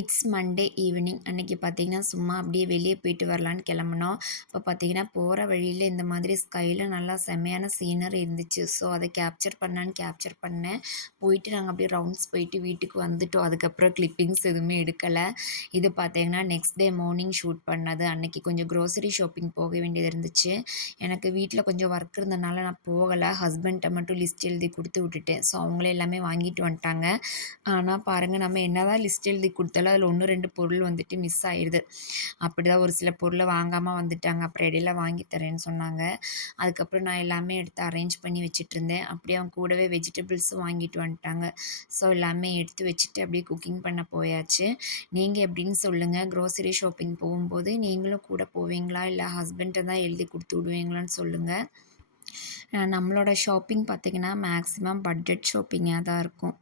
It's Monday evening அன்றைக்கி பார்த்திங்கன்னா சும்மா அப்படியே வெளியே போயிட்டு வரலான்னு கிளம்புனோம். இப்போ பார்த்திங்கன்னா போகிற வழியில் இந்த மாதிரி ஸ்கையில் நல்லா செம்மையான சீனரி இருந்துச்சு. ஸோ அதை கேப்சர் கேப்சர் பண்ணேன். போயிட்டு நாங்கள் அப்படியே ரவுண்ட்ஸ் போயிட்டு வீட்டுக்கு வந்துட்டோம். அதுக்கப்புறம் கிளிப்பிங்ஸ் எதுவுமே எடுக்கலை. இது பார்த்திங்கன்னா நெக்ஸ்ட் டே மார்னிங் ஷூட் பண்ணது. அன்றைக்கி கொஞ்சம் க்ரோசரி ஷாப்பிங் போக வேண்டியது இருந்துச்சு. எனக்கு வீட்டில் கொஞ்சம் ஒர்க் இருந்தனால நான் போகலை. ஹஸ்பண்ட்டை மட்டும் லிஸ்ட் எழுதி கொடுத்து விட்டுட்டேன். ஸோ அவங்களே எல்லாமே வாங்கிட்டு வந்துட்டாங்க. ஆனால் பாருங்கள், நம்ம என்னதான் லிஸ்ட் எழுதி கொடுத்தாலும் அதில் 1, 2 பொருள் வந்துட்டு மிஸ் ஆயிடுது. அப்படிதான் ஒரு சில பொருளை வாங்காமல் வந்துட்டாங்க. அப்புறம் இடையில வாங்கி தரேன்னு சொன்னாங்க. அதுக்கப்புறம் நான் எல்லாமே எடுத்து அரேஞ்ச் பண்ணி வச்சுட்ருந்தேன். அப்படியே அவங்க கூடவே வெஜிடபிள்ஸும் வாங்கிட்டு வந்துட்டாங்க. ஸோ எல்லாமே எடுத்து வச்சுட்டு அப்படியே குக்கிங் பண்ண போயாச்சு. நீங்கள் எப்படின்னு சொல்லுங்கள். க்ரோசரி ஷாப்பிங் போகும்போது நீங்களும் கூட போவீங்களா, இல்லை ஹஸ்பண்ட்டை தான் எழுதி கொடுத்து விடுவீங்களான்னு சொல்லுங்கள். நம்மளோட ஷாப்பிங் பார்த்திங்கன்னா மேக்ஸிமம் பட்ஜெட் ஷாப்பிங்காக தான் இருக்கும்.